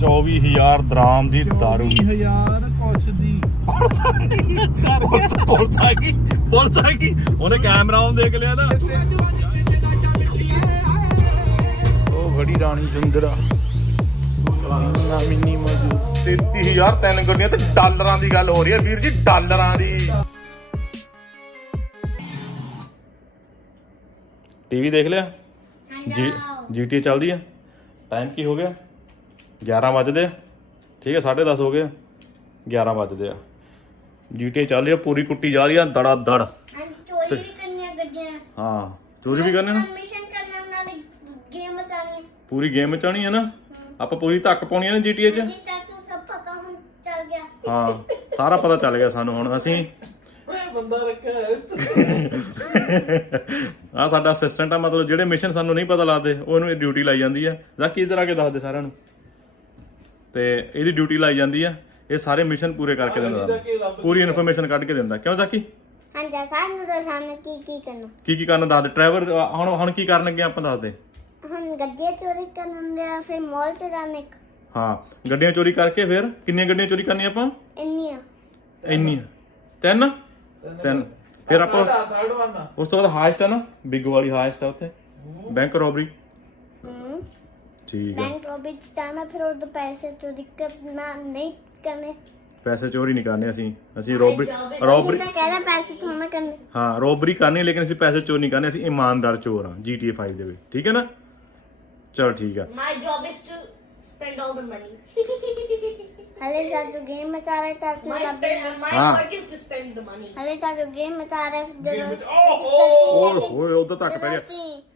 24000 ਦਰਾਮ ਦੀ ਦਾਰੂ। 20000 ਕੁਛ ਦੀ। ਪੁਲਿਸ ਆ ਗਈ ਪੁਲਿਸ ਆ ਗਈ। ਉਹਨੇ ਕੈਮਰਾ ਆਨ ਦੇਖ ਲਿਆ ਨਾ। ਉਹ ਬੜੀ ਰਾਣੀ ਸੁੰਦਰਾ ਨਾ ਮਿੰਨੀ ਮੌਜੂਦ। 33000 ਤਿੰਨ ਗੱਡੀਆਂ ਤੇ ਡਾਲਰਾਂ ਦੀ ਗੱਲ ਹੋ ਰਹੀ ਹੈ। ਵੀਰ ਜੀ ਡਾਲਰਾਂ ਦੀ। ਟੀਵੀ ਦੇਖ ਲਿਆ? ਜੀ ਜੀਟੀ ਚੱਲਦੀ ਆ। ਟਾਈਮ ਕੀ ਹੋ ਗਿਆ? 11 ਵਜਦੇ ਆ। ਠੀਕ ਹੈ 10:30 ਹੋ ਗਏ। ਆ 11 ਵਜਦੇ ਆ। ਜੀਟੀ ਚੱਲ ਰਹੀ ਆ ਪੂਰੀ ਕੁੱਟੀ ਜਾ ਰਹੀ ਆ ਦੜਾ ਦੜ ਅੱਜ ਚੋਰੀ ਵੀ ਕਰਨੀਆਂ ਗੱਡੀਆਂ। ਹਾਂ ਚੋਰੀ ਵੀ ਕਰਨੇ ਨਾ? ਮਿਸ਼ਨ ਕਰਨਾ ਨਾਲ ਗੇਮ ਚਲਾਣੀ ਪੂਰੀ ਗੇਮ ਚਾਣੀ ਹੈ ਨਾ? ਆਪਾਂ ਪੂਰੀ ਧੱਕ ਪਾਉਣੀ ਹੈ ਨਾ ਜੀਟੀਏ 'ਚ? ਜੀ ਚਾਚੂ ਸਭ ਪਤਾ ਹੁਣ ਚੱਲ ਗਿਆ। ਹਾਂ ਸਾਰਾ ਪਤਾ ਚੱਲ ਗਿਆ ਸਾਨੂੰ ਹੁਣ ਅਸੀਂ। ਓਏ ਬੰਦਾ ਰੱਖਿਆ ਆ ਸਾਡਾ ਅਸਿਸਟੈਂਟ ਆ ਮਤਲਬ ਜਿਹੜੇ ਮਿਸ਼ਨ ਸਾਨੂੰ ਨਹੀਂ ਪਤਾ ਲੱਗਦੇ ਉਹ ਇਹਨੂੰ ਡਿਊਟੀ ਲਾਈ ਜਾਂਦੀ ਆ। ਜ਼ਾਕੀ ਇਧਰ ਆ ਕੇ ਦੱਸ ਦੇ ਸਾਰਿਆਂ ਨੂੰ। ਤੇ ਇਹਦੀ ਡਿਊਟੀ ਲਾਈ ਜਾਂਦੀ ਆ। ਇਹ ਸਾਰੇ ਮਿਸ਼ਨ ਪੂਰੇ ਕਰਕੇ ਦਿੰਦਾ। ਪੂਰੀ ਇਨਫੋਰਮੇਸ਼ਨ ਕੱਢ ਕੇ ਦਿੰਦਾ। ਕਿਉਂ ਜ਼ਾਕੀ ਹਾਂ ਜਾ ਸਾਨੂੰ ਤਾਂ ਸਾਹਮਣੇ ਕੀ ਕੀ ਕਰਨਾ? ਕੀ ਕੀ ਕਰਨਾ ਦੱਸ ਦੇ। ਡਰਾਈਵਰ ਹੁਣ ਹੁਣ ਕੀ ਕਰਨ ਲੱਗੇ ਆਪਾਂ ਦੱਸ ਦੇ। ਹੁਣ ਗੱਡੀਆਂ ਚੋਰੀ ਕਰਨ ਦੇ ਆ ਫਿਰ ਮਾਲ ਚ ਜਾਣੇ ਹਾਂ ਗੱਡੀਆਂ ਚੋਰੀ ਕਰਕੇ ਫਿਰ ਕਿੰਨੀਆਂ ਗੱਡੀਆਂ ਚੋਰੀ ਕਰਨੀਆਂ ਆਪਾਂ? ਇੰਨੀਆਂ। ਇੰਨੀਆਂ। ਤਿੰਨ? ਤਿੰਨ ਫਿਰ ਆਪਾਂ ਉਸ ਤੋਂ ਬਾਅਦ ਹਾਈਸਟ ਆ ਨਾ ਬਿੱਗੋ ਵਾਲੀ ਹਾਈਸਟ ਆ ਉੱਥੇ। ਬੈਂਕ ਰੋਬਰੀ ਠੀਕ ਆ। ਬੈਂਕ ਰੋਬੀ ਚ ਜਾਣਾ ਫਿਰ ਉਹਦੇ ਪੈਸੇ ਚੋਰੀ ਕਰਨਾ ਨਹੀਂ ਕਰਨੇ। ਪੈਸੇ ਚੋਰੀ ਨਹੀਂ ਕਰਨੇ ਅਸੀਂ। ਅਸੀਂ ਰੋਬਰੀ ਰੋਬਰੀ ਤਾਂ ਕਹਿ ਰਿਹਾ ਪੈਸੇ ਥੋੜਾ ਕਰਨੇ। ਹਾਂ ਰੋਬਰੀ ਕਰਨੀ ਲੇਕਿਨ ਅਸੀਂ ਪੈਸੇ ਚੋਰੀ ਨਹੀਂ ਕਰਨੇ ਅਸੀਂ ਇਮਾਨਦਾਰ ਚੋਰ ਹਾਂ GTA 5 ਦੇ ਵਿੱਚ। ਠੀਕ ਹੈ ਨਾ? ਚਲ ਠੀਕ ਆ। My job is to spend all the money. ਹਲੇ ਚਾਚੂ ਗੇਮ ਮਚਾ ਰਹੇ ਤਾਂ My, ਆਪਣੇ spend, my Ah. work is to spend the money. ਹਲੇ ਚਾਚੂ ਗੇਮ ਮਚਾ ਰਹੇ ਜਦੋਂ ਓਏ ਹੋਏ ਉਧਰ ਤੱਕ ਪੈ ਗਿਆ।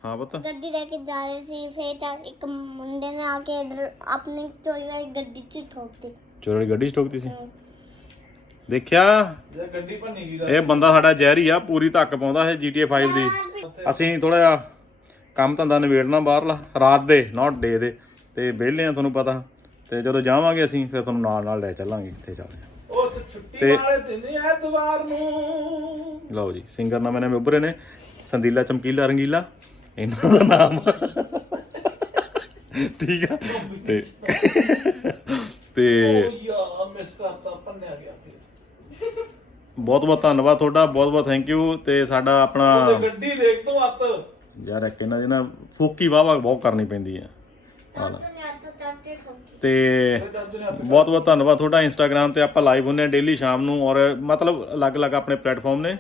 ਹਾਂ ਪੁੱਤ। ਗੱਡੀ ਲੈ ਕੇ ਜਾ ਰਹੇ ਸੀ ਫੇਰ ਤਾਂ ਇੱਕ ਮੁੰਡੇ ਨੇ ਆ ਕੇ ਇਧਰ ਆਪਣੀ ਚੋਰੀ ਵਾਲੀ ਗੱਡੀ 'ਚ ਠੋਕਤੀ ਚੋਰ ਵਾਲੀ ਗੱਡੀ 'ਚ ਠੋਕਦੀ ਸੀ? ਦੇਖਿਆ? ਜੇ ਗੱਡੀ ਭੰਨੀ ਗਈ ਇਹ ਬੰਦਾ ਸਾਡਾ ਜ਼ਹਿਰੀ ਆ ਪੂਰੀ ਧੱਕ ਪਾਉਂਦਾ ਹੈ GTA 5 ਦੀ। ਅਸੀਂ ਥੋੜਾ ਜਿਹਾ ਕੰਮ ਧੰਦਾ ਨਿਬੇੜਨਾ ਬਾਹਰਲਾ ਰਾਤ ਦੇ ਨਾਟ ਡੇ ਦੇ। ਤੇ ਵਿਹਲੇ ਆ ਤੁਹਾਨੂੰ ਪਤਾ। ਤੇ ਜਦੋਂ ਜਾਵਾਂਗੇ ਅਸੀਂ ਫਿਰ ਤੁਹਾਨੂੰ ਨਾਲ ਨਾਲ ਲੈ ਚੱਲਾਂਗੇ ਕਿੱਥੇ ਚੱਲਦੇ ਆ ਉਹ ਛੁੱਟੀ ਤੇ- ਵਾਲੇ ਦਿਨ ਐਤਵਾਰ ਨੂੰ। ਲਓ ਜੀ ਸਿੰਗਰ ਨਾਮ ਇਹਨਾਂ ਉੱਭਰੇ ਨੇ ਸੰਦੀਲਾ ਚਮਕੀਲਾ ਰੰਗੀਲਾ ਇਹਨਾਂ ਦਾ ਨਾਮ। ਠੀਕ ਆ? ਤੇ ਤੇ ਓ ਯਾਰ ਮਿਸ ਕਰਤਾ ਭੰਨਿਆ ਗਿਆ ਫਿਰ। ਬਹੁਤ ਬਹੁਤ ਧੰਨਵਾਦ ਤੁਹਾਡਾ ਬਹੁਤ ਬਹੁਤ ਥੈਂਕ ਯੂ ਤੇ ਸਾਡਾ ਆਪਣਾ ਤੇ ਗੱਡੀ ਦੇਖ ਤੂੰ ਹੱਥ। ਯਾਰ ਇੱਕ ਇਹਨਾਂ ਦੀ ਨਾ ਫੋਕੀ ਵਾਹ ਵਾਹ ਬਹੁਤ ਕਰਨੀ ਪੈਂਦੀ ਆ। ਠੋਕੀ ਤੇ ਬਹੁਤ ਬਹੁਤ ਧੰਨਵਾਦ ਤੁਹਾਡਾ ਇੰਸਟਾਗ੍ਰam ਤੇ ਆਪਾਂ ਲਾਈਵ ਹੁੰਨੇ ਆ ਡੇਲੀ ਸ਼ਾਮ ਨੂੰ ਔਰ ਮਤਲਬ ਅਲੱਗ-ਅਲੱਗ ਆਪਣੇ ਪਲੇਟਫਾਰਮ ਨੇ,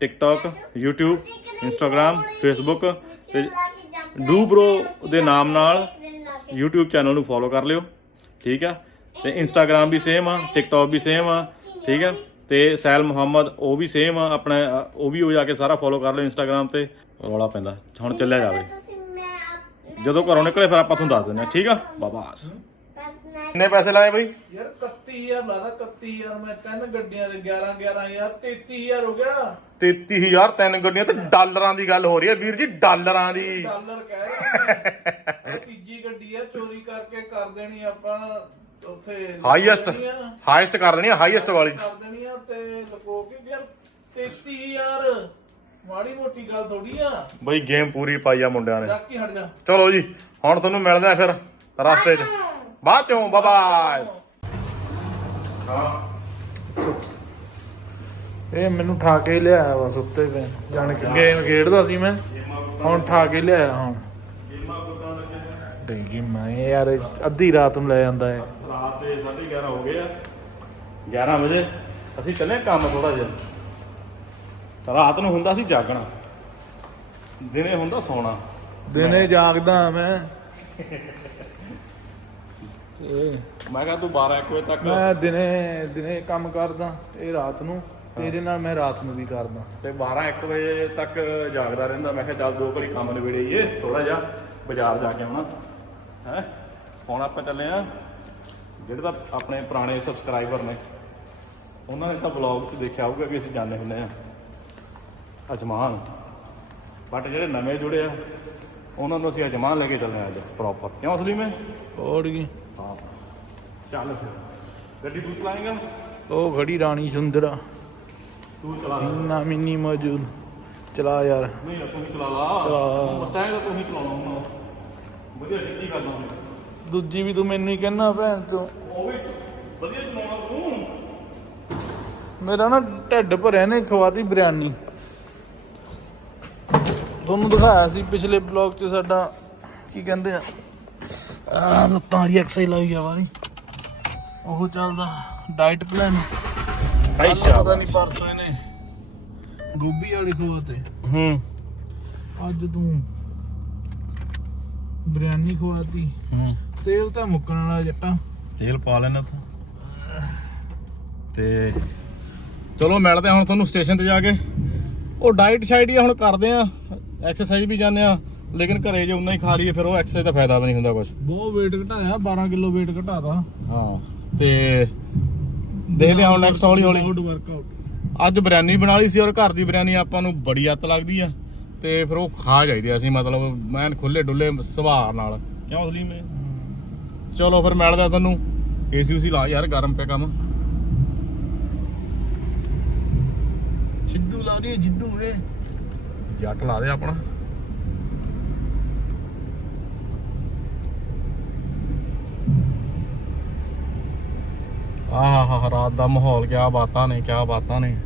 TikTok, YouTube, Instagram, Facebook ਤੇ ਡੂ ਬ੍ਰੋ ਦੇ ਨਾਮ ਨਾਲ YouTube ਚੈਨਲ ਨੂੰ ਫੋਲੋ ਕਰ ਲਿਓ, ਠੀਕ ਆ? ਤੇ Instagram ਵੀ ਸੇਮ ਆ, TikTok ਵੀ ਸੇਮ ਆ, ਠੀਕ ਆ? ਤੇ ਸੈਲ ਮੁਹੰਮਦ ਉਹ ਵੀ ਸੇਮ ਆ, ਆਪਣਾ, ਉਹ ਵੀ ਉਹ ਜਾ ਕੇ ਸਾਰਾ ਫੋਲੋ ਕਰ ਲਿਓ Instagram ਤੇ, ਰੌਲਾ ਪੈਂਦਾ, ਹੁਣ ਚੱਲਿਆ ਜਾਵੇ। ਜਦੋਂ ਘਰੋਂ ਨਿਕਲੇ ਫਿਰ ਆਪਾਂ ਤੁਹਾਨੂੰ ਦੱਸ ਦਿੰਦੇ ਆ ਠੀਕ ਆ? ਬਾਬਾਸ ਕਿੰਨੇ ਪੈਸੇ ਲਾਏ ਬਈ? ਯਾਰ 31000 ਲਾਦਾ 31000 ਮੈਂ ਤਿੰਨ ਗੱਡੀਆਂ ਦੇ 11 11000 33000 ਹੋ ਗਿਆ। 33000 ਤਿੰਨ ਗੱਡੀਆਂ ਤੇ ਡਾਲਰਾਂ ਦੀ ਗੱਲ ਹੋ ਰਹੀ ਹੈ ਵੀਰ ਜੀ ਡਾਲਰਾਂ ਦੀ। ਡਾਲਰ ਕਹਿ ਰਿਹਾ ਮੈਂ। ਇਹ ਤੀਜੀ ਗੱਡੀ ਆ ਚੋਰੀ ਕਰਕੇ ਕਰ ਦੇਣੀ ਆਪਾਂ ਉੱਥੇ ਹਾਈਐਸਟ ਲੁਕੋ ਦੇਣੀ ਆ, ਹਾਈਐਸਟ ਕਰ ਦੇਣੀ ਹਾਈਐਸਟ ਵਾਲੀ। ਕਰ ਦੇਣੀ ਆ ਤੇ ਲੁਕੋ ਕੇ ਯਾਰ 33000 ਮਾੜੀ ਮੋਟੀ ਗੱਲ ਥੋੜੀ ਆ। ਬਈ ਗੇਮ ਪੂਰੀ ਪਾਈ ਆ ਮੁੰਡਿਆਂ ਨੇ। ਜਾ ਕੇ ਹਟ ਜਾ। ਚਲੋ ਜੀ ਹੁਣ ਤੁਹਾਨੂੰ ਮਿਲਦੇ ਆ ਫਿਰ ਰਸਤੇ 'ਚ। ਬਾਅਦ ਚੋਂ ਬਾਏ ਇਹ ਮੈਨੂੰ ਠਾ ਕੇ ਹੀ ਲਿਆਇਆ ਵਾ ਸੁੱਤੇ ਪਏ ਜਾਣ ਕੇ। ਗੇਮ ਖੇਡਦਾ ਸੀ ਮੈਂ। ਹੁਣ ਠਾ ਕੇ ਲਿਆਇਆ ਹੁਣ। ਡੇਗੀ ਮੈਂ ਯਾਰ ਅੱਧੀ ਰਾਤ ਨੂੰ ਲੈ ਜਾਂਦਾ ਹੈ ਰਾਤ ਦੇ 11:30 ਹੋ ਗਏ ਆ। 11 ਵਜੇ। ਅਸੀਂ ਚੱਲੇ ਕੰਮ ਥੋੜਾ ਜਿਹਾ। ਰਾਤ ਨੂੰ ਹੁੰਦਾ ਸੀ ਜਾਗਣਾ। ਦਿਨੇ ਹੁੰਦਾ ਸੌਣਾ। ਦਿਨੇ ਜਾਗਦਾ ਮੈਂ। ਤੇ ਮੈਂ ਕਿਹਾ ਤੂੰ 12 1 ਵਜੇ ਤੱਕ ਮੈਂ ਦਿਨੇ ਦਿਨੇ ਕੰਮ ਕਰਦਾ ਇਹ ਰਾਤ ਨੂੰ। ਤੇਰੇ ਨਾਲ ਮੈਂ ਰਾਤ ਨੂੰ ਵੀ ਕਰਦਾ। ਤੇ 12 1 ਵਜੇ ਤੱਕ ਜਾਗਦਾ ਰਹਿੰਦਾ। ਮੈਂ ਕਿਹਾ ਚੱਲ ਦੋ ਘੜੀ ਕੰਮ ਨਿਬੇੜੀਏ ਥੋੜਾ ਜਿਹਾ ਬਾਜ਼ਾਰ ਜਾ ਕੇ ਆਉਣਾ। ਹੈ? ਹੁਣ ਆਪਾਂ ਚੱਲੇ ਆ ਜਿਹੜੇ ਤਾਂ ਆਪਣੇ ਪੁਰਾਣੇ ਸਬਸਕ੍ਰਾਈਬਰ ਨੇ ਉਹਨਾਂ ਨੇ ਤਾਂ ਵਲੌਗ 'ਚ ਦੇਖਿਆ ਹੋਊਗਾ ਕਿ ਅਸੀਂ ਜਾਂਦੇ ਹੁੰਦੇ ਆ। ਅਜਮਾਨ। ਬਟ ਜਿਹੜੇ ਨਵੇਂ ਜੁੜੇ ਆ ਉਹਨਾਂ ਨੂੰ ਅਸੀਂ ਅਜਮਾਨ ਲੈ ਕੇ ਆ ਅੱਜ ਪ੍ਰੋਪਰ ਕਿਉਂ ਅਸਲੀ ਮੈਂ? ਹੋਰ ਕੀ? ਹਾਂ। ਚੱਲ ਫਿਰ। ਗੱਡੀ ਤੂੰ ਚਲਾਏਗਾ? ਉਹ ਖੜੀ ਰਾਣੀ ਸੁੰਦਰਾ ਤੂੰ ਚਲਾ ਨਾ ਮਿੰਨੀ ਮੌਜੂਦ। ਚਲਾ ਯਾਰ। ਨਹੀਂ ਤੂੰ ਚਲਾ ਲਾ। ਮਸਟੈਂਗ ਤਾਂ ਤੂੰ ਹੀ ਚਲਾਉਣਾ ਹੁੰਦਾ। ਵਧੀਆ ਠੱਕੀ ਕਰਦਾ ਹੁੰਦਾ ਦੂਜੀ ਵੀ ਤੂੰ ਮੈਨੂੰ ਹੀ ਕਹਿਣਾ ਭੈਣ ਤੂੰ। ਵਧੀਆ ਚਲਾਉਣਾ ਤੂੰ। ਮੇਰਾ ਨਾ ਢਿੱਡ ਭਰਿਆ ਨੇ ਖਵਾਤੀ ਬਿਰਿਆਨੀ। ਤੁਹਾਨੂੰ ਦਿਖਾਇਆ ਸੀ ਪਿਛਲੇ ਬਲੌਗ 'ਚ ਸਾਡਾ ਕੀ ਕਹਿੰਦੇ ਆ? ਆ ਲੱਤਾਂ ਵਾਲੀ ਐਕਸਰਸਾਈਜ਼ ਲਾਈ ਆ ਵਾਲੀ ਉਹ ਚੱਲਦਾ ਡਾਈਟ ਪਲਾਨ ਭਾਈ ਪਤਾ ਨਹੀਂ ਪਰਸੋਂ ਇਹਨੇ ਗੋਭੀ ਵਾਲੀ ਖਵਾਤੇ ਹੂੰ। ਅੱਜ ਤੂੰ ਬਿਰਿਆਨੀ ਖਵਾਤੀ। ਹੂੰ। ਤੇਲ ਤਾਂ ਮੁੱਕਣ ਵਾਲਾ ਜੱਟਾ। ਤੇਲ ਪਾ ਲੈਣਾ ਤੂੰ ਤੇ ਚਲੋ ਮਿਲਦੇ ਹੁਣ ਤੁਹਾਨੂੰ ਸਟੇਸ਼ਨ ਤੇ ਜਾ ਕੇ। ਉਹ ਡਾਈਟ ਸ਼ਾਈਟ ਹੀ ਹੁਣ ਕਰਦੇ ਆ ਐਕਸਰਸਾਈਜ਼ ਵੀ ਜਾਂਦੇ ਆ ਲੇਕਿਨ ਘਰੇ ਜੇ ਉਨਾ ਹੀ ਖਾ ਲਈਏ ਫਿਰ ਉਹ ਐਕਸਰਸਾਈਜ਼ ਦਾ ਫਾਇਦਾ ਵੀ ਨਹੀਂ ਹੁੰਦਾ ਕੁਝ ਬਹੁਤ weight ਘਟਾਇਆ 12 ਕਿਲੋ weight ਘਟਾਤਾ। ਹਾਂ ਤੇ ਦੇਖਦੇ ਹਾਂ ਹੁਣ ਨੈਕਸਟ ਹੌਲੀ ਹੌਲੀ। ਅੱਜ ਬਿਰਿਆਨੀ ਬਣਾ ਲਈ ਸੀ ਔਰ ਘਰ ਦੀ ਬਿਰਿਆਨੀ ਆਪਾਂ ਨੂੰ ਬੜੀ ਅੱਤ ਲੱਗਦੀ ਆ ਤੇ ਫਿਰ ਉਹ ਖਾ ਜਾਈਦੀ ਅਸੀਂ ਮਤਲਬ ਮੈਨ ਖੁੱਲੇ ਡੁੱਲੇ ਸੁਭਾਅ ਨਾਲ। ਕਿਉਂ ਸਲੀਮ ਇਹ? ਚਲੋ ਫਿਰ ਮਿਲਦਾ ਤੁਹਾਨੂੰ। ਏਸੀ ਉਸੀ ਲਾ ਯਾਰ ਗਰਮ ਪਿਆ ਕੰਮ। ਸਿੱਧੂ ਲਾ ਰਹੀ ਜਿੱਦੂ ਏ ਜੱਟ ਲਾ ਦੇ ਆਪਣਾ। ਆਹ ਹਾ ਰਾਤ ਦਾ ਮਾਹੌਲ, ਕਿਆ ਬਾਤਾਂ ਨੇ, ਕਿਆ ਬਾਤਾਂ ਨੇ।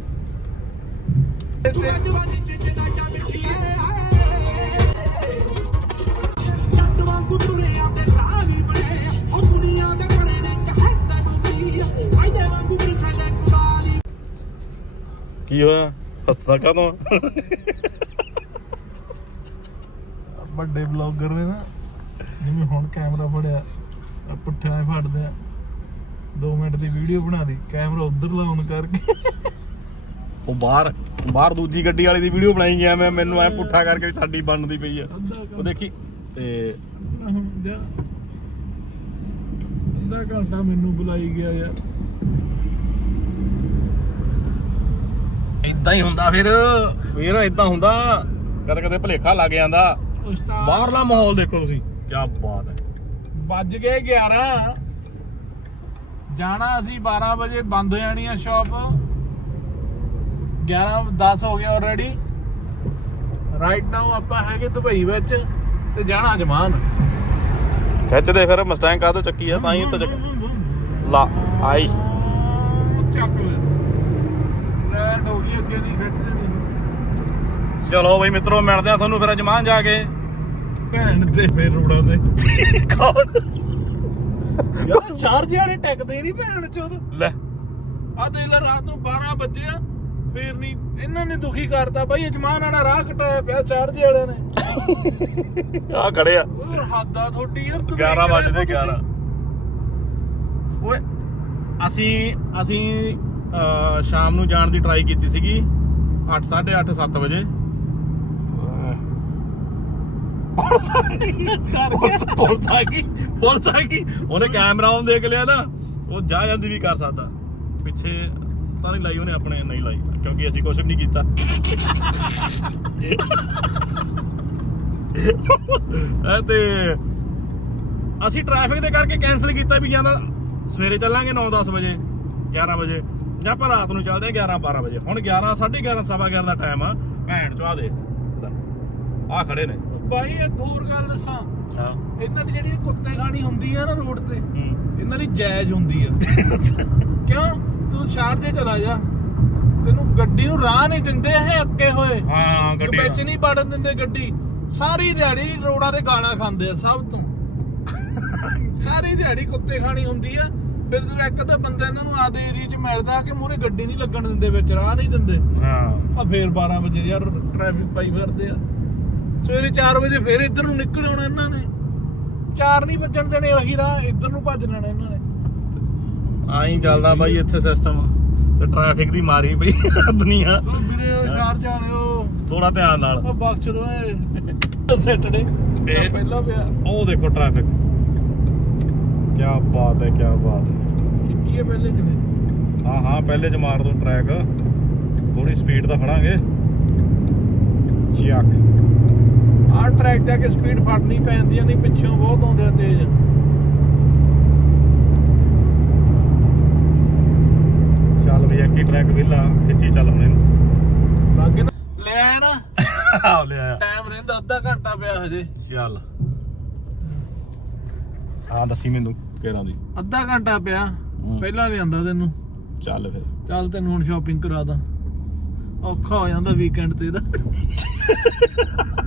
ਕੀ ਹੋਇਆ? ਹੱਸਦਾ ਕਾਹਤੋਂ? ਵੱਡੇ ਬਲੌਗਰ ਨੇ ਨਾ ਜਿਵੇਂ ਹੁਣ ਕੈਮਰਾ ਫੜਿਆ ਪੁੱਠਿਆਂ ਹੀ ਫੜਦੇ ਆ। 2 ਮਿੰਟ ਦੀ ਵੀਡੀਓ ਬਣਾ ਲਈ ਕੈਮਰਾ ਉਧਰ ਲਾਉਣ ਕਰਕੇ। ਉਹ ਬਾਹਰ ਬਾਹਰ ਦੂਜੀ ਗੱਡੀ ਵਾਲੀ ਦੀ ਵੀਡੀਓ ਬਣਾਈ ਗਿਆ ਮੈਂ ਮੈਨੂੰ ਐ ਪੁੱਠਾ ਕਰਕੇ ਵੀ ਸਾਡੀ ਬਣਦੀ ਪਈ ਆ। ਉਹ ਦੇਖੀ ਤੇ ਅੱਧਾ ਘੰਟਾ ਮੈਨੂੰ ਬੁਲਾਈ ਗਿਆ ਯਾਰ ਇਦਾਂ ਹੀ ਹੁੰਦਾ ਫਿਰ। ਵੀਰ ਇਦਾਂ ਹੁੰਦਾ ਕਦੇ ਕਦੇ ਭਲੇਖਾ ਲੱਗ ਜਾਂਦਾ। ਉਸਤਾਦ ਬਾਹਰਲਾ ਮਾਹੌਲ ਦੇਖੋ ਤੁਸੀਂ ਕੀ ਬਾਤ ਹੈ। ਵੱਜ ਗਏ 11 ਜਾਣਾ ਅਸੀਂ 12 ਵਜੇ ਬੰਦ ਹੋ ਜਾਣੀ ਆ ਸ਼ਾਪ 11 10 ਹੋ ਗਿਆ ਆਲਰੇਡੀ ਰਾਈਟ ਨਾਓ ਆਪਾਂ ਹੈਗੇ ਦੁਬਈ ਵਿੱਚ ਤੇ ਜਾਣਾ ਜਮਾਨ। ਖਿੱਚਦੇ ਫਿਰ ਮਸਟੈਂਗ ਕਾਹਦੋਂ ਚੱਕੀ ਆ ਤਾਂ ਹੀ ਉੱਤੇ ਚੱਕ ਲਾ ਆਈ। ਚੱਕ ਲੈ। ਰੈਡ ਹੋ ਗਈ ਅੱਗੇ ਨਹੀਂ ਖਿੱਚ। ਲੈਣੀ ਚਲੋ ਬਈ ਮਿੱਤਰੋ ਮਿਲਦੇ ਆ ਤੁਹਾਨੂੰ ਫਿਰ ਅਜਮਾਨ ਜਾ ਕੇ। ਭੈਣ ਤੇ ਫੇਰ ਰੋੜਾ ਤੇ। ਕੌਣ? ਯਾਰ ਚਾਰਜ ਵਾਲੇ ਟਿਕਦੇ ਨਹੀਂ ਭੈਣ ਚੋਦ। ਲੈ। ਆ ਦੇ ਲੈ ਰਾਤ ਨੂੰ 12 ਵਜੇ ਆ ਫੇਰ ਨਹੀਂ ਇਹਨਾਂ ਨੇ ਦੁਖੀ ਕਰਤਾ ਬਾਈ ਅਜਮਾਨ ਵਾਲਾ ਰਾਹ ਕਟਾਇਆ ਪਿਆ ਚਾਰਜ ਵਾਲਿਆਂ ਨੇ। ਆ ਖੜੇ ਆ। ਹੋਰ ਹੱਦਾ ਤੁਹਾਡੀ ਯਾਰ ਤੁਸੀਂ 11 ਕਿਵੇਂ ਵਜੇ ਤੁਸੀਂ? 11 ਓਏ ਅਸੀਂ ਅਸੀਂ ਸ਼ਾਮ ਨੂੰ ਜਾਣ ਦੀ ਟਰਾਈ ਕੀਤੀ ਸੀਗੀ 8 8:30 7 ਵਜੇ। ਪੁਲਿਸ ਆ ਗਈ। ਪੁਲਿਸ ਆ ਗਈ ਉਹਨੇ ਕੈਮਰਾ ਆਨ ਦੇਖ ਲਿਆ ਨਾ ਉਹ ਜਾ ਜਾਂਦੀ ਵੀ ਕਰ ਸਕਦਾ। ਪਿੱਛੇ ਤਾਂ ਨਹੀਂ ਲਾਈ ਉਹਨੇ ਆਪਣੇ ਨਹੀਂ ਲਾਈ ਕਿਉਂਕਿ ਅਸੀਂ ਕੁਝ ਨਹੀਂ ਕੀਤਾ। ਤੇ ਅਸੀਂ ਟ੍ਰੈਫਿਕ ਦੇ ਕਰਕੇ ਕੈਨਸਲ ਕੀਤਾ ਵੀ ਜਾਂਦਾ ਸਵੇਰੇ ਚੱਲਾਂਗੇ 9-10 ਵਜੇ 11 ਵਜੇ ਜਾਂ ਆਪਾਂ ਰਾਤ ਨੂੰ ਚੱਲਦੇ ਹਾਂ 11 12 ਵਜੇ। ਹੁਣ 11 11:30 ਸਵਾ 11 ਦਾ ਟਾਈਮ ਆ। ਭੈਣ ਚਵਾ ਦੇ ਆ ਖੜੇ ਨੇ। ਬਾਈ ਇੱਕ ਹੋਰ ਗੱਲ ਦੱਸਾਂ। ਹਾਂ। ਇਹਨਾਂ ਦੀ ਜਿਹੜੀ ਕੁੱਤੇ ਖਾਣੀ ਹੁੰਦੀ ਆ ਨਾ ਰੋਡ ਤੇ ਇਹਨਾਂ ਦੀ ਜਾਇਜ਼ ਹੁੰਦੀ ਆ। ਕਿਉਂ? ਤੂੰ ਸ਼ਹਿਰ ਦੇ ਚਲਾ ਜਾ। ਤੈਨੂੰ ਗੱਡੀ ਨੂੰ ਰਾਹ ਨਹੀਂ ਦਿੰਦੇ ਇਹ ਅੱਕੇ ਹੋਏ। ਹਾਂ ਤੇ ਗੱਡੀ ਵਿੱਚ ਨਹੀਂ ਵੜਨ ਦਿੰਦੇ ਗੱਡੀ। ਸਾਰੀ ਦਿਹਾੜੀ ਰੋਡਾਂ ਤੇ ਗਾਲਾਂ ਖਾਂਦੇ ਆ ਸਭ ਤੋਂ। ਸਾਰੀ ਦਿਹਾੜੀ ਕੁੱਤੇ ਖਾਣੀ ਹੁੰਦੀ ਆ। ਫਿਰ ਇੱਕ ਤਾਂ ਬੰਦਾ ਇਹਨਾਂ ਨੂੰ ਆਦੇ ਏਰੀਆ 'ਚ ਮਿਲਦਾ ਕਿ ਮੂਰੇ ਗੱਡੀ ਨਹੀਂ ਲੱਗਣ ਦਿੰਦੇ ਵਿੱਚ ਰਾਹ ਨਹੀਂ ਦਿੰਦੇ। ਹਾਂ। ਆ ਫੇਰ 12 ਵਜੇ ਯਾਰ ਟ੍ਰੈਫਿਕ ਪਾਈ ਫਿਰਦੇ ਆ। ਸਵੇਰੇ 4 ਵਜੇ ਫੇਰ ਇੱਧਰ ਨੂੰ ਨਿਕਲ ਆਉਣਾ ਇਹਨਾਂ ਨੇ। 4 ਨਹੀਂ ਵੱਜਣ ਦੇਣੇ ਉਹੀ ਰਾਹ ਇੱਧਰ ਨੂੰ ਭੱਜ ਲੈਣਾ ਇਹਨਾਂ ਨੇ। ਆਈ ਚੱਲਦਾ ਬਾਈ ਇੱਥੇ ਸਿਸਟਮ ਤੇ ਟ੍ਰੈਫਿਕ ਦੀ ਮਾਰੀ ਪਈ ਦੁਨੀਆ ਉਹ ਵੀਰੇ ਉਹ ਸ਼ਹਿਰ ਜਾਣਿਓ ਥੋੜਾ ਧਿਆਨ ਨਾਲ। ਉਹ ਬਖਸ਼ ਰੋਏ ਸੈਟਰਡੇ ਇਹ- ਪਹਿਲਾਂ ਪਿਆ। ਉਹ ਦੇਖੋ ਟ੍ਰੈਫਿਕ ਕੀ ਬਾਤ ਹੈ ਕੀ ਬਾਤ ਹੈ। ਕਿੱਡੀ ਹੈ ਪਹਿਲੇ ਜਿਵੇਂ ਹਾਂ ਹਾਂ ਪਹਿਲੇ ਚ ਮਾਰ ਦੋ ਟਰੈਕ ਥੋੜੀ ਸਪੀਡ ਤਾਂ ਫੜਾਂਗੇ। ਚੱਕ। ਆਹ ਟਰੈਕ ਜਾ ਕੇ ਸਪੀਡ ਫੜਨੀ ਪੈਂਦੀ ਆ ਨਹੀਂ ਪਿੱਛੋਂ ਬਹੁਤ ਆਉਂਦੇ ਆ ਤੇਜ਼। ਚੱਲ ਵੀ ਹੀ ਟਰੈਕ ਵਿਹਲਾ ਖਿੱਚੀ ਚੱਲ ਹੁਣ ਇਹਨੂੰ। ਲੱਗੇ ਨਾ ਲੈ ਆਇਆ ਨਾ। ਆ ਲਿਆ ਟਾਈਮ ਰਹਿੰਦਾ ਅੱਧਾ ਘੰਟਾ ਪਿਆ ਹਜੇ। ਚੱਲ। ਹਾਂ ਦੱਸੀ ਮੈਨੂੰ ਕਿਹੜਾ ਦੀ। ਅੱਧਾ ਘੰਟਾ ਪਿਆ। ਪਹਿਲਾਂ ਲਿਆਂਦਾ ਤੈਨੂੰ। ਚੱਲ ਫਿਰ। ਚੱਲ ਤੈਨੂੰ ਹੁਣ ਸ਼ਾਪਿੰਗ ਕਰਾ ਦਾਂ। ਔਖਾ ਹੋ ਜਾਂਦਾ ਵੀਕਐਂਡ ਤੇ ਇਹਦਾ।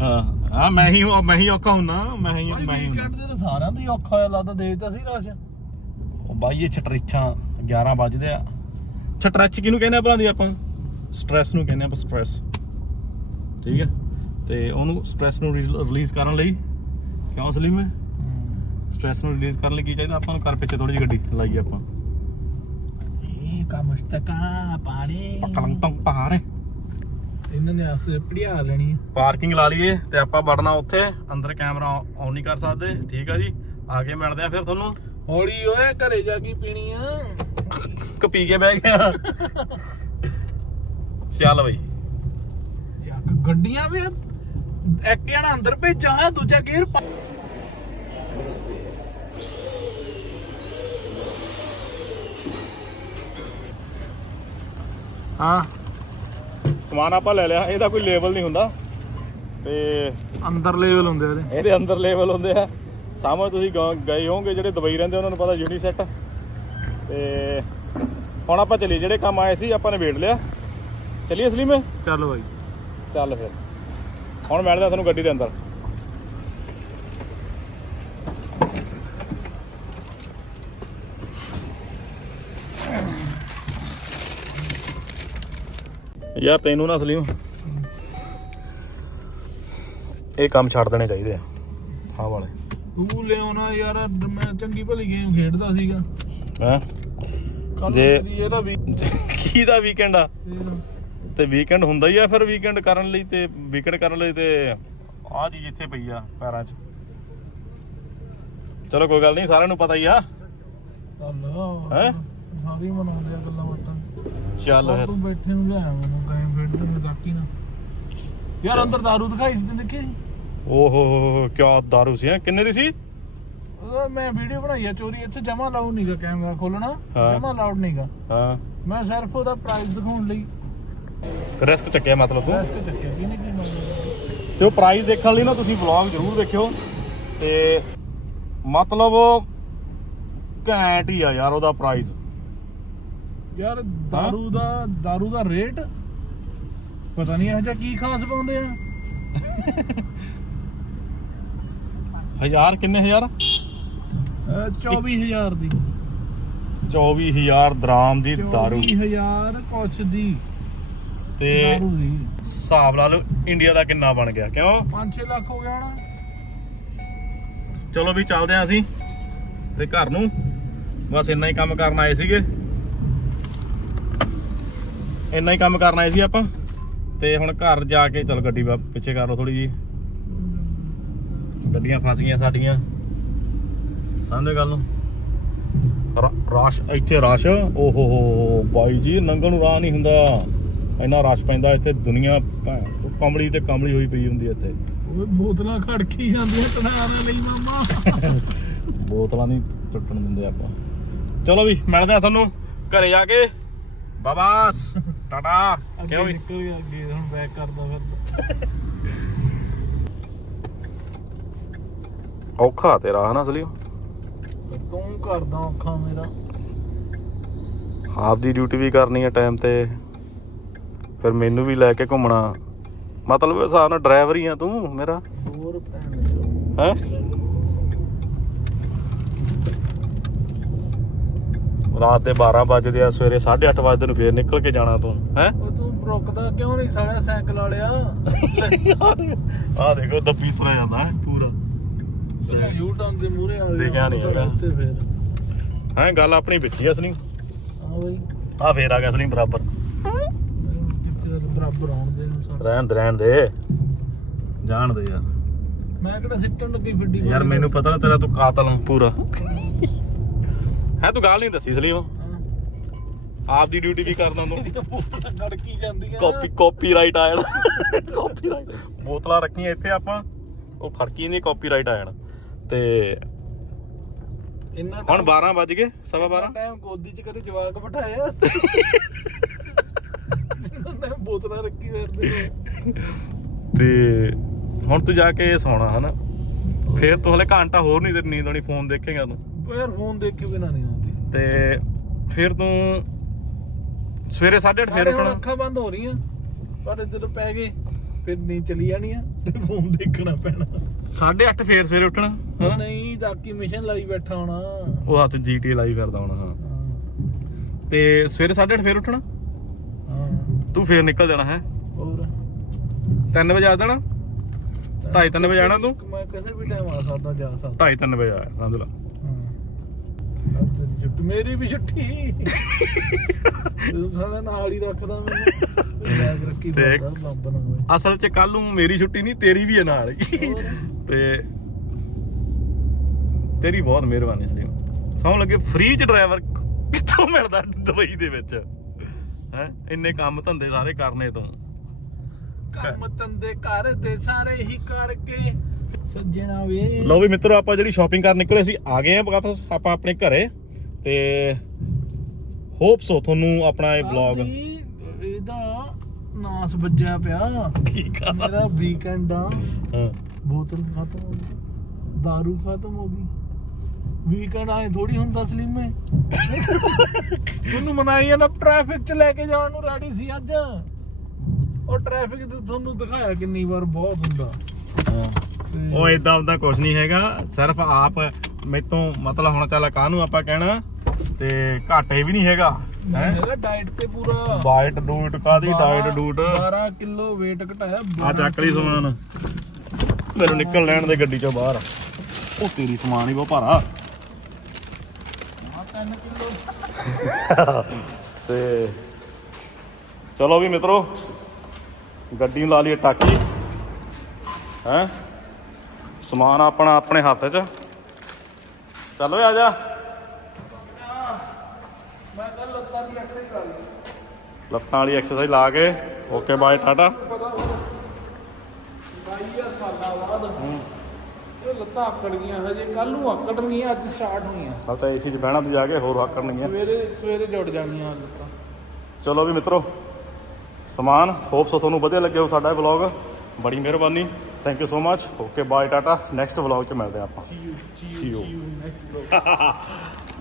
ਹਾਂ ਹਾਂ ਮੈਂ ਹੀ ਮੈਂ ਹੀ ਔਖਾ ਹੁੰਨਾ ਮੈਂ ਹੀ ਮੈਂ ਹੀ। ਵੀਕਐਂਡ ਤੇ ਤਾਂ ਸਾਰਿਆਂ ਦਾ ਹੀ ਔਖਾ ਹੋਇਆ ਲੱਗਦਾ ਦੇਖਦਾ ਸੀ ਰਸ਼। ਉਹ ਬਾਈ ਇਹ ਛਟਰੀਛਾਂ 11 ਵੱਜਦੇ ਆ। ਛਟਰੱਚ ਕਿਹਨੂੰ ਕਹਿੰਦੇ ਆ ਭਲਾ ਦੀ ਆਪਾਂ? ਸਟ੍ਰੈਸ ਨੂੰ ਕਹਿੰਦੇ ਆਪਾਂ ਸਟ੍ਰੈਸ ਠੀਕ ਹੈ ਤੇ ਉਹਨੂੰ ਸਟ੍ਰੈਸ ਨੂੰ ਰਿਲੀਜ਼ ਕਰਨ ਲਈ ਕਿਉਂ ਸਲੀਮ ਹੈ ਸਟ੍ਰੈਸ ਨੂੰ ਰਿਲੀਜ਼ ਕਰਨ ਲਈ ਕੀ ਚਾਹੀਦਾ? ਆਪਾਂ ਨੂੰ ਕਰ ਪਿੱਛੇ ਥੋੜੀ ਜਿਹੀ ਗੱਡੀ ਲਾਈਏ ਆਪਾਂ। ਇਹ ਕਾਮਸਤਕਾ ਪਾੜੇ ਪਕਲੰਗ ਟੰਗ ਪਹਾੜ ਇਹਨਾਂ ਨੇ ਆਪਸੇ ਪੜਿਆ ਲੈਣੀ ਹੈ। ਪਾਰਕਿੰਗ ਲਾ ਲਈਏ ਤੇ ਆਪਾਂ ਵੜਨਾ ਉੱਥੇ। ਅੰਦਰ ਕੈਮਰਾ ਆਨ ਨਹੀਂ ਕਰ ਸਕਦੇ। ਠੀਕ ਆ ਜੀ। ਆ ਕੇ ਮਿਲਦੇ ਆ ਫਿਰ ਤੁਹਾਨੂੰ। ਹੌਲੀ ਓਏ ਘਰੇ ਜਾ ਕੇ ਪੀਣੀ ਆ। ਕ ਪੀ ਕੇ ਬਹਿ ਗਿਆ। ਚੱਲ ਬਈ। ਗੱਡੀਆਂ ਵੀ ਇੱਕ ਜਣਾ ਅੰਦਰ ਭੇਜਾ ਦੂਜਾ ਗੇਅਰ ਪਾ- ਹਾਂ। ਸਮਾਨ ਆਪਾਂ ਲੈ ਲਿਆ ਇਹਦਾ ਕੋਈ ਲੈਵਲ ਨਹੀਂ ਹੁੰਦਾ। ਤੇ ਅੰਦਰ ਲੈਵਲ ਹੁੰਦੇ ਇਹਦੇ। ਇਹਦੇ ਅੰਦਰ ਲੈਵਲ ਹੁੰਦੇ ਆ। ਸਾਹਮਣੇ ਤੁਸੀਂ ਗਏ ਹੋਵੋਗੇ ਜਿਹੜੇ ਦੁਬਈ ਰਹਿੰਦੇ ਉਹਨਾਂ ਨੂੰ ਪਤਾ ਯੂਨੀਸੈਟ ਤੇ ਹੁਣ ਆਪਾਂ ਚੱਲੀਏ ਜਿਹੜੇ ਕੰਮ ਆਏ ਸੀ ਆਪਾਂ ਨੇ ਵੇਟ ਲਿਆ। ਚੱਲੀਏ ਸਲੀਮ ਚੱਲ ਬਾਈ। ਚੱਲ ਫਿਰ। ਹੁਣ ਮਿਲਦੇ ਆ ਤੁਹਾਨੂੰ ਗੱਡੀ ਦੇ ਅੰਦਰ। ਯਾਰ ਤੈਨੂੰ ਨਾ ਸਲੀਮ ਇਹ ਕੰਮ ਛੱਡ ਦੇਣੇ ਚਾਹੀਦੇ ਆ ਹਾਂ ਵਾਲੇ। ਤੂੰ ਲਿਆਉਣਾ ਯਾਰ ਮੈਂ ਚੰਗੀ ਭਲੀ ਗੇਮ ਖੇਡਦਾ ਸੀਗਾ। ਹੈ? ਜੇ- ਇਹਦਾ ਵੀ ਕੀ ਦਾ ਵੀਕਐਂਡ ਆ? ਤੇ ਵੀਕਐਂਡ ਹੁੰਦਾ ਹੀ ਆ ਫਿਰ ਵੀਕਐਂਡ ਕਰਨ ਲਈ ਤੇ ਵੀਕਐਂਡ ਕਰਨ ਲਈ ਤੇ ਆਹ ਚੀਜ਼ ਇੱਥੇ ਪਈ ਆ ਪੈਰਾਂ 'ਚ। ਚਲੋ ਕੋਈ ਗੱਲ ਨਹੀਂ ਸਾਰਿਆਂ ਨੂੰ ਪਤਾ ਹੀ ਆ। ਹੈਂ? ਸਾਰੀ ਮਨਾਉਂਦੇ ਆ ਗੱਲਾਂ ਬਾਤਾਂ। ਚੱਲ ਫਿਰ। ਤੂੰ ਬੈਠੇ ਨੂੰ ਲਿਆਇਆ ਮੈਨੂੰ ਗੇਮ ਖੇਡਦੇ ਨੂੰ ਕਾਕੀ ਨਾ। ਯਾਰ ਅੰਦਰ ਦਾਰੂ ਦਿਖਾਈ ਸੀ ਤੈਨੂੰ ਦੇਖੀ? ਓਹੋ ਕਿਆ ਦਾਰੂ ਸੀ ਹੈਂ? ਕਿੰਨੇ ਦੀ ਸੀ? ਉਹਦਾ ਮੈਂ ਵੀਡੀਓ ਬਣਾਈ ਆ ਚੋਰੀ ਇੱਥੇ ਜਮਾ ਲਾਉਡ ਨਹੀਂਗਾ ਕੈਮਰਾ ਖੋਲਣਾ ਹਾਂ। ਜਮਾ ਲਾਉਡ ਨਹੀਂਗਾ ਹਾਂ। ਮੈਂ ਸਿਰਫ ਉਹਦਾ ਪ੍ਰਾਈਸ ਦਿਖਾਉਣ ਲਈ। ਰਿਸਕ ਚੱਕਿਆ ਮਤਲਬ ਤੂੰ? ਬੈਸ ਕੇ ਚੱਕਿਆ ਕੀ ਨਹੀਂ ਕੀ ਮੰਗਦਾ ਤੇ ਉਹ ਪ੍ਰਾਈਸ ਦੇਖਣ ਲਈ ਨਾ ਤੁਸੀਂ ਵਲੌਗ ਜ਼ਰੂਰ ਦੇਖਿਓ। ਤੇ ਮਤਲਬ ਘੈਂਟ ਹੀ ਆ ਯਾਰ ਉਹਦਾ ਪ੍ਰਾਈਸ ਯਾਰ ਦਾਰੂ ਦਾ ਦਾਰੂ ਦਾ ਰੇਟ ਪਤਾ ਨਹੀਂ ਇਹ ਜਿਹਾ ਕੀ ਖਾਸ ਪਾਉਂਦੇ ਆ। ਹਜ਼ਾਰ ਕਿੰਨੇ ਹਜ਼ਾਰ? ਅਹ 24000 ਦੀ। 24000 ਦਰਾਮ ਦੀ ਦਾਰੂ 24000 ਕੁਛ ਦੀ ਤੇ ਦੀ। ਹਿਸਾਬ ਲਾ ਲਓ ਇੰਡੀਆ ਦਾ ਕਿੰਨਾ ਬਣ ਗਿਆ ਕਿਉਂ? 5-6 ਲੱਖ ਹੋ ਗਿਆ ਹੋਣਾ। ਚਲੋ ਵੀ ਚੱਲਦੇ ਆਂ ਅਸੀਂ ਤੇ ਘਰ ਨੂੰ। ਬਸ ਇੰਨਾ ਹੀ ਕੰਮ ਕਰਨ ਆਏ ਸੀਗੇ। ਇੰਨਾ ਹੀ ਕੰਮ ਕਰਨ ਆਏ ਸੀ ਆਪਾਂ। ਤੇ ਹੁਣ ਘਰ ਜਾ ਕੇ ਚਲ ਗੱਡੀ ਪਿੱਛੇ ਕਰ ਲਓ ਥੋੜੀ ਜੀ ਗੱਡੀਆਂ ਫਸ ਗਈਆਂ ਸਾਡੀਆਂ। ਸਮਝੇ ਗੱਲ ਨੂੰ? ਰਸ਼ ਇੱਥੇ ਰਸ਼। ਓਹੋ ਹੋ ਬਾਈ ਜੀ ਨੰਗਲ ਨੂੰ ਰਾਹ ਨਹੀਂ ਹੁੰਦਾ। ਇੰਨਾ ਰਸ਼ ਪੈਂਦਾ ਇੱਥੇ ਦੁਨੀਆ ਕਮਲੀ ਤੇ ਕਮਲੀ ਹੋਈ ਪਈ ਹੁੰਦੀ ਇੱਥੇ। ਓਏ ਬੋਤਲਾਂ ਖੜਕੀ ਜਾਂਦੀਆਂ ਟਨਾਰਾਂ ਲਈ ਮਾਮਾ। ਬੋਤਲਾਂ ਨਹੀਂ ਟੁੱਟਣ ਦਿੰਦੇ ਆਪਾਂ। ਚਲੋ ਵੀ ਮਿਲਦੇ ਆ ਤੁਹਾਨੂੰ। ਘਰੇ ਜਾ ਕੇ। ਬਾਬਾਸ। ਟਾਟਾ। ਕਿਉਂ ਵੀ? ਨਿਕਲ ਗਿਆ ਅੱਗੇ ਹੁਣ ਬੈਕ ਕਰਦਾ ਫਿਰਦਾ। ਔਖਾ ਤੇਰਾ ਹਨਾ ਅਸਲੀ ਤੇ ਤੂੰ ਕਰਦਾ ਔਖਾ ਮੇਰਾ। ਆਪਦੀ ਡਿਊਟੀ ਵੀ ਕਰਨੀ ਹੈ ਟਾਈਮ ਤੇ। ਫਿਰ ਮੈਨੂੰ ਵੀ ਲੈ ਕੇ ਘੁੰਮਣਾ। ਮਤਲਬ ਹਿਸਾਬ ਨਾਲ ਡਰਾਈਵਰ ਹੀ ਆ ਤੂੰ ਮੇਰਾ। ਹੋਰ ਭੈਣ। ਹੈ? ਰਾਤ ਦੇ 12 ਵਜੇ ਆ ਸਵੇਰੇ 8:30 ਵਜੇ ਨੂੰ ਫੇਰ ਨਿਕਲ ਕੇ ਜਾਣਾ ਤੂੰ ਹੈ? ਉਹ ਤੂੰ ਰੁਕਦਾ ਕਿਉਂ ਨਹੀਂ ਸਾਲਿਆ ਸਾਈਕਲ ਵਾਲਿਆ? ਆਹ ਦੇਖੋ ਦੱਬੀ ਤੁਰਿਆ ਜਾਂਦਾ ਹੈ ਪੂਰਾ। ਯੂ ਟਰਨ ਦੇ ਮੂਹਰੇ ਆ ਗਿਆ ਦੇਖਿਆ ਨੀ ਹੈਗਾ। ਉੱਥੇ ਫੇਰ। ਹੈ ਗੱਲ ਆਪਣੀ ਵਿੱਚ ਹੀ ਅਸਲੀ। ਹਾਂ ਬਈ। ਆ ਫੇਰ ਆ ਗਿਆ ਅਸਲੀ ਬਰਾਬਰ। ਕਿੱਥੇ ਆਉਣ ਦੇ ਰਹਿਣ ਦੇ ਰਹਿਣ ਦੇ। ਜਾਣ ਦੇ ਯਾਰ। ਮੈਂ ਕਿਹੜਾ ਸਿੱਟਣ ਲੱਗੀ ਫਿੱਡੀ ਯਾਰ ਮੈਨੂੰ ਪਤਾ ਨਾ ਤੇਰਾ ਤੂੰ ਕਾਤਲ ਪੂਰਾ। ਹੈ ਤੂੰ ਗੱਲ ਨਹੀਂ ਦੱਸੀ ਸਲੀਮ। ਆਪ ਦੀ ਡਿਊਟੀ ਵੀ ਕਰਦਾ ਤੂੰ ਗੜਕੀ ਜਾਂਦੀਆਂ ਕਾਪੀ ਕਾਪੀਰਾਈਟ ਆ ਜਾਣਾ। ਕਾਪੀਰਾਈਟ ਬੋਤਲਾਂ ਰੱਖੀਆਂ ਇੱਥੇ ਆਪਾਂ। ਉਹ ਖੜਕੀ ਨਹੀਂ ਕਾਪੀਰਾਈਟ ਆ ਜਾਣਾ। ਤੇ ਇੰਨਾ ਹੁਣ 12 ਵੱਜ ਗਏ ਸਵਾ 12 ਟਾਈਮ ਗੋਦੀ 'ਚ ਕਦੇ ਜਵਾਕ ਬਿਠਾਇਆ ਬੋਤਲਾਂ ਰੱਖੀ ਫਿਰਦੇ। ਤੇ ਹੁਣ ਤੂੰ ਜਾ ਕੇ ਸੌਣਾ ਹਨਾ। ਫੇਰ ਤੂੰ ਹਲੇ ਘੰਟਾ ਹੋਰ ਨਹੀਂ ਤੇਰੀ ਨੀਂਦ ਆਉਣੀ ਫੋਨ ਦੇਖੇਗਾ ਤੂੰ। ਯਾਰ ਫੋਨ ਦੇਖ ਕੇ ਬਿਨਾ ਨਹੀਂ ਆਉਂਦੀ। ਤੇ ਫਿਰ ਤੂੰ ਸਵੇਰੇ 8:30 ਫੇਰ ਹੁਣ ਉੱਠਣਾ। ਅੱਖਾਂ ਬੰਦ ਹੋ ਰਹੀਆਂ। ਪਰ ਜਦੋਂ ਪੈ ਗਏ ਫਿਰ ਨੀਂਦ ਚਲੀ ਜਾਣੀ ਆ ਤੇ ਫੋਨ ਦੇਖਣਾ ਪੈਣਾ। 8:30 ਫੇਰ ਸਵੇਰੇ ਉੱਠਣਾ ਹਨਾ ਨਹੀਂ ਤਾਂ ਕੀ ਮਿਸ਼ਨ ਲਾਈ ਬੈਠਾ ਹੋਣਾ। ਉਹ ਹੱਥ ਜੀਟੀ ਲਾਈ ਕਰਦਾ ਹੁਣ ਹਾਂ। ਤੇ ਸਵੇਰੇ 8:30 ਫੇਰ ਉੱਠਣਾ? ਹਾਂ। ਤੂੰ ਫੇਰ ਨਿਕਲ ਜਾਣਾ ਹੈ। ਹੋਰ? 3 ਵਜੇ ਆ ਜਾਣਾ? 2:30 ਵਜੇ ਆਣਾ ਤੂੰ? ਮੈਂ ਕਿਸੇ ਵੀ ਟਾਈਮ ਆ ਸਕਦਾ ਜਾ ਸਕਦਾ। 2:30 ਵਜੇ ਆਇਆ ਸਮਝ ਲਾ। ਅੱਜ ਤੇਰੀ ਛੁੱਟੀ ਮੇਰੀ ਵੀ ਛੁੱਟੀ ਤੂੰ ਸਾਰਾ ਨਾਲ ਹੀ ਰੱਖਦਾ ਮੈਨੂੰ। ਬੈਗ ਰੱਖੀ। ਬੰਦਾ ਬੰਬ ਨਾ ਹੋਵੇ। ਅਸਲ 'ਚ ਕੱਲ ਨੂੰ ਮੇਰੀ ਛੁੱਟੀ ਨਹੀਂ ਤੇਰੀ ਵੀ ਹੈ ਨਾਲ ਹੀ। ਹੋਰ। ਤੇ ਤੇਰੀ ਬਹੁਤ ਮਿਹਰਬਾਨੀ ਸਲੀਮ। ਸੌਂ ਲੱਗੇ ਫ੍ਰੀ ਚ ਡਰਾਈਵਰ ਕਿੱਥੋਂ ਮਿਲਦਾ ਦੁਬਈ ਦੇ ਵਿੱਚ? ਹੈ? ਇੰਨੇ ਕੰਮ ਧੰਦੇ ਸਾਰੇ ਕਰਨੇ ਤੋਂ। ਕੰਮ ਤੰਦੇ ਘਰ ਦੇ ਸਾਰੇ ਹੀ ਕਰਕੇ। ਸੱਜਣਾ ਵੇ ਲਓ ਵੀ ਮਿੱਤਰੋ ਆਪਾਂ ਜਿਹੜੀ ਸ਼ਾਪਿੰਗ ਕਰਨ ਨਿਕਲੇ ਸੀ ਆ ਗਏ ਆ ਵਾਪਸ ਆਪਾਂ ਆਪਣੇ ਘਰੇ ਤੇ ਹੋਪ ਸੋ ਤੁਹਾਨੂੰ ਆਪਣਾ ਇਹ ਬਲੌਗ ਆਦੀ ਇਹਦਾ ਨਾਸ ਵੱਜਿਆ ਪਿਆ। ਠੀਕ ਆ ਮੇਰਾ ਵੀਕਐਂਡ ਆ। ਹਾਂ। ਬੋਤਲ ਖਤਮ ਹੋ ਗਈ दारू ਖਤਮ ਹੋ ਗਈ। ਵੀਕਐਂਡ ਆਏ ਥੋੜੀ ਹੁੰਦਾ ਸਲੀਮੇ। ਉਹਨੂੰ ਮਨਾਈ ਨਾ ਟ੍ਰੈਫਿਕ ਚ ਲੈ ਕੇ ਜਾਣ ਨੂੰ ਰੈਡੀ ਸੀ ਅੱਜ। ਉਹ ਟ੍ਰੈਫਿਕ ਤੇ ਤੁਹਾਨੂੰ ਦਿਖਾਇਆ ਕਿੰਨੀ ਵਾਰ ਬਹੁਤ ਹੁੰਦਾ। ਉਹ ਇਦਾਂ ਉਦਾਂ ਕੁਝ ਨਹੀਂ ਹੈਗਾ। ਸਿਰਫ ਆਪ ਮੈਤੋਂ ਮਤਲਬ ਹੁਣ ਚੱਲ ਕਾਹਨੂੰ ਆਪਾਂ ਕਹਿਣਾ ਤੇ ਘਾਟੇ ਵੀ ਨਹੀਂ ਹੈਗਾ ਹੈਗਾ ਡਾਈਟ ਤੇ ਪੂਰਾ। ਡਾਈਟ ਡੂਟ ਕਾਦੀ ਡਾਈਟ ਡੂਟ 12 ਕਿਲੋ weight ਘਟਾਇਆ ਆ ਚੱਕ ਲਈ ਸਮਾਨ। ਮੈਨੂੰ ਨਿਕਲ ਲੈਣ ਦੇ ਗੱਡੀ ਚੋਂ ਬਾਹਰ। ਉਹ ਤੇਰੀ ਸਮਾਨ ਹੀ ਬਹੁਤ ਭਾਰਾ। 3 ਕਿਲੋ। ਤੇ ਚਲੋ ਵੀ ਮਿੱਤਰੋ ਗੱਡੀ ਨੂੰ ਲਾ ਲਈਏ ਟਾਕੀ ਹੈ? ਸਮਾਨ ਆਪਣਾ ਆਪਣੇ ਹੱਥ 'ਚ। ਚੱਲ ਓਏ ਆ ਜਾ। ਮੈਂ ਕੱਲ ਲੱਤਾਂ ਦੀ ਐਕਸਰਸਾਈਜ਼ ਕਰ ਲਈ ਲੱਤਾਂ ਵਾਲੀ ਐਕਸਰਸਾਈਜ਼ ਲਾ ਕੇ। Okay bye Tata. ਪਤਾ ਵਾ 22000 ਸਾਲਾਂ ਬਾਅਦ ਇਹ ਲੱਤਾਂ ਆਕੜ ਗਈਆਂ ਹਜੇ ਕੱਲ ਨੂੰ ਆਕੜਨੀਆਂ। ਅੱਜ ਸਟਾਰਟ ਹੋਈਆਂ ਹਲ ਤਾਂ ਏਸੀ 'ਚ ਬਹਿਣਾ ਤੂੰ ਜਾ ਕੇ ਹੋਰ ਆਕੜਨੀਆਂ। ਸਵੇਰੇ ਸਵੇਰੇ ਜੁੜ ਜਾਣੀਆਂ ਲੱਤਾਂ। ਚਲੋ ਵੀ ਮਿੱਤਰੋ ਸਮਾਨ ਹੋਪ ਸੋ ਤੁਹਾਨੂੰ ਵਧੀਆ ਲੱਗਿਆ ਹੋ ਸਾਡਾ ਵਲੌਗ ਬੜੀ ਮਿਹਰਬਾਨੀ। Thank you so much okay bye tata next vlog 'ਚ ਮਿਲਦੇ ਆਪਾਂ. See you see See you. you.